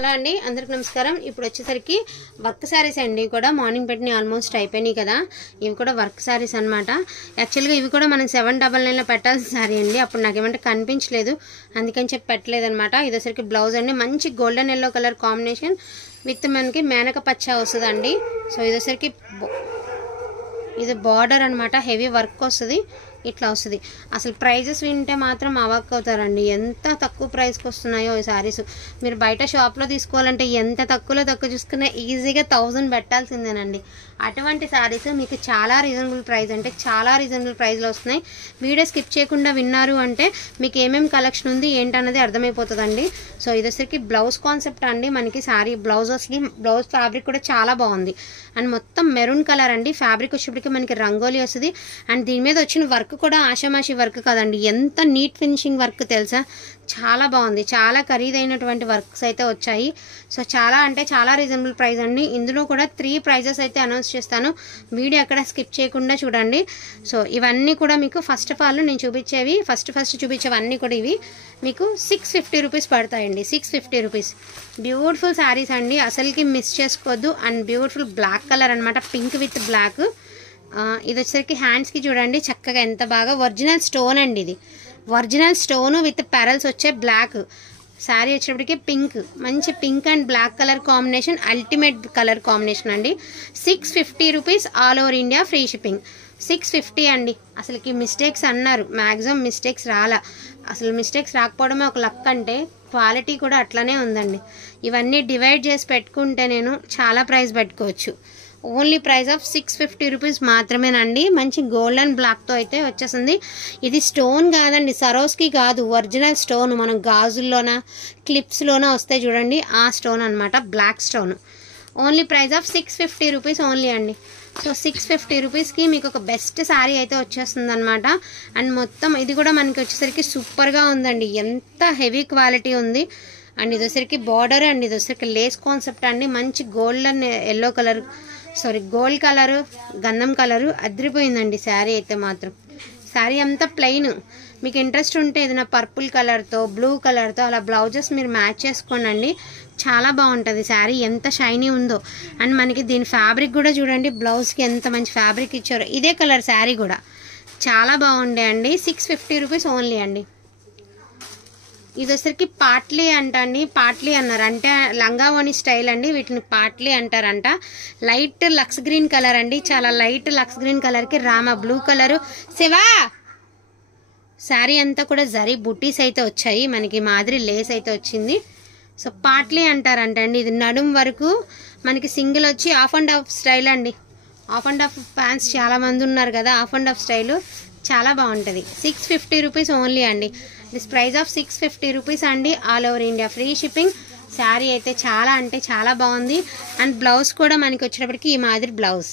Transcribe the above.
Hello అండి, అందరికి నమస్కారం. ఇప్పుడు వచ్చేసరికి వర్క్ సారీస్ అండి. కూడా మార్నింగ్ పెట్టిన ఆల్మోస్ట్ అయిపోయినాయి కదా. ఇవి కూడా వర్క్ సారీస్ అనమాట. యాక్చువల్గా ఇవి కూడా మనం 799లో పెట్టాల్సిన సారీ అండి. అప్పుడు నాకు ఏమంటే కనిపించలేదు, అందుకని చెప్పి పెట్టలేదు అనమాట. ఇది వచ్చేసరికి బ్లౌజ్ అండి, మంచి golden yellow colour combination with మనకి మేనక పచ్చ వస్తుందండి. సో ఇది వచ్చేసరికి ఇది బార్డర్ అనమాట, హెవీ వర్క్ వస్తుంది, ఇట్లా వస్తుంది. అసలు ప్రైజెస్ వింటే మాత్రం అవాక్ అవుతారండి, ఎంత తక్కువ ప్రైస్కి వస్తున్నాయో ఈ శారీస్. మీరు బయట షాప్లో తీసుకోవాలంటే ఎంత తక్కువలో తక్కువ చూసుకున్నా ఈజీగా 1000 పెట్టాల్సిందేనండి. అటువంటి శారీస్ మీకు చాలా రీజనబుల్ ప్రైస్, అంటే చాలా రీజనబుల్ ప్రైస్లో వస్తున్నాయి. వీడియో స్కిప్ చేయకుండా విన్నారు అంటే మీకు ఏమేమి కలెక్షన్ ఉంది ఏంటన్నది అర్థమైపోతుందండి. సో ఇది వచ్చరికి బ్లౌజ్ కాన్సెప్ట్ అండి. మనకి శారీ బ్లౌజ్ వస్తుంది, బ్లౌజ్ ఫ్యాబ్రిక్ కూడా చాలా బాగుంది. అండ్ మొత్తం మెరూన్ కలర్ అండి. ఫ్యాబ్రిక్ వచ్చేప్పటికి మనకి రంగోలీ వస్తుంది. అండ్ దీని మీద వచ్చిన వర్క్ కూడా ఆషామాషి వర్క్ కాదండి, ఎంత నీట్ ఫినిషింగ్ వర్క్ తెలుసా, చాలా బాగుంది. చాలా ఖరీదైనటువంటి వర్క్స్ అయితే వచ్చాయి. సో చాలా అంటే చాలా రీజనబుల్ ప్రైస్ అండి. ఇందులో కూడా 3 ప్రైజెస్ అయితే అనౌన్స్ చేస్తాను, వీడియో ఎక్కడ స్కిప్ చేయకుండా చూడండి. సో ఇవన్నీ కూడా మీకు ఫస్ట్ ఆఫ్ ఆల్ నేను చూపించేవి ఫస్ట్ చూపించేవన్నీ కూడా ఇవి మీకు 650 రూపీస్ పడతాయండి. 650 రూపీస్. బ్యూటిఫుల్ శారీస్ అండి, అసలుకి మిస్ చేసుకోవద్దు. అండ్ బ్యూటిఫుల్ బ్లాక్ కలర్ అనమాట, పింక్ విత్ బ్లాక్. ఇది వచ్చేసరికి హ్యాండ్స్కి చూడండి చక్కగా ఎంత బాగా ఒరిజినల్ స్టోన్ అండి. ఇది ఒరిజినల్ స్టోన్ విత్ పెరల్స్ వచ్చే బ్లాక్. శారీ వచ్చేటప్పటికి పింక్, మంచి pink and black colour combination, ultimate colour combination అండి. 650 rupees, all over India free shipping. 650 అండి. అసలుకి మిస్టేక్స్ అన్నారు, మ్యాక్సిమం మిస్టేక్స్ రాలా. అసలు మిస్టేక్స్ రాకపోవడమే ఒక లక్, అంటే క్వాలిటీ కూడా అట్లనే ఉందండి. ఇవన్నీ డివైడ్ చేసి పెట్టుకుంటే నేను చాలా ప్రైస్ పెట్టుకోవచ్చు. ఓన్లీ ప్రైస్ ఆఫ్ 650 రూపీస్ మాత్రమేనండి. మంచి గోల్డెన్ బ్లాక్తో అయితే వచ్చేసింది. ఇది స్టోన్ కాదండి, సరోస్కి కాదు, ఒరిజినల్ స్టోన్. మనం గాజుల్లోన క్లిప్స్లోన వస్తాయి చూడండి, ఆ స్టోన్ అనమాట, black stone. Only price of 650 rupees only అండి. సో 650 రూపీస్కి మీకు ఒక బెస్ట్ శారీ అయితే వచ్చేస్తుంది అనమాట. అండ్ మొత్తం ఇది కూడా మనకి వచ్చేసరికి సూపర్గా ఉందండి, ఎంత హెవీ క్వాలిటీ ఉంది. అండ్ ఇది వచ్చేసరికి బార్డర్ అండి, ఇది వచ్చేసరికి లేస్ కాన్సెప్ట్ అండి. మంచి golden yellow colour, gold colour, గంధం కలరు అదిరిపోయిందండి శారీ అయితే మాత్రం. శారీ అంతా ప్లెయిన్. మీకు ఇంట్రెస్ట్ ఉంటే ఏదైనా పర్పుల్ కలర్తో బ్లూ కలర్తో అలా బ్లౌజెస్ మీరు మ్యాచ్ చేసుకోండి, చాలా బాగుంటుంది శారీ, ఎంత షైనీ ఉందో. అండ్ మనకి దీని ఫ్యాబ్రిక్ కూడా చూడండి, బ్లౌజ్కి ఎంత మంచి ఫ్యాబ్రిక్ ఇచ్చారో. ఇదే కలర్ శారీ కూడా చాలా బాగుండే అండి. 650 రూపీస్ ఓన్లీ అండి. ఇది వచ్చరికి పాట్లీ అంటండి, పాట్లీ అన్నారు అంటే లంగావోని స్టైల్ అండి, వీటిని పాట్లీ అంటారంట. లైట్ లక్స్ గ్రీన్ కలర్ అండి, చాలా లైట్ లక్స్ గ్రీన్ కలర్కి రామ బ్లూ కలరు. శివా శారీ అంతా కూడా జరీ బుటీస్ అయితే వచ్చాయి, మనకి మాదిరి లేస్ అయితే వచ్చింది. సో పాట్లీ అంటారంటండి. ఇది నడుం వరకు మనకి సింగిల్ వచ్చి ఆఫ్ అండ్ ఆఫ్ స్టైల్ అండి. ఆఫ్ అండ్ ఆఫ్ ప్యాంట్స్ చాలా మంది ఉన్నారు కదా, ఆఫ్ అండ్ ఆఫ్ స్టైలు చాలా బాగుంటుంది. 650 రూపీస్ ఓన్లీ అండి. దిస్ ప్రైస్ ఆఫ్ 650 రూపీస్ అండి, all over India free shipping. Sari అయితే చాలా అంటే చాలా బాగుంది. అండ్ బ్లౌజ్ కూడా మనకి వచ్చేటప్పటికి ఈ మాదిరి బ్లౌజ్.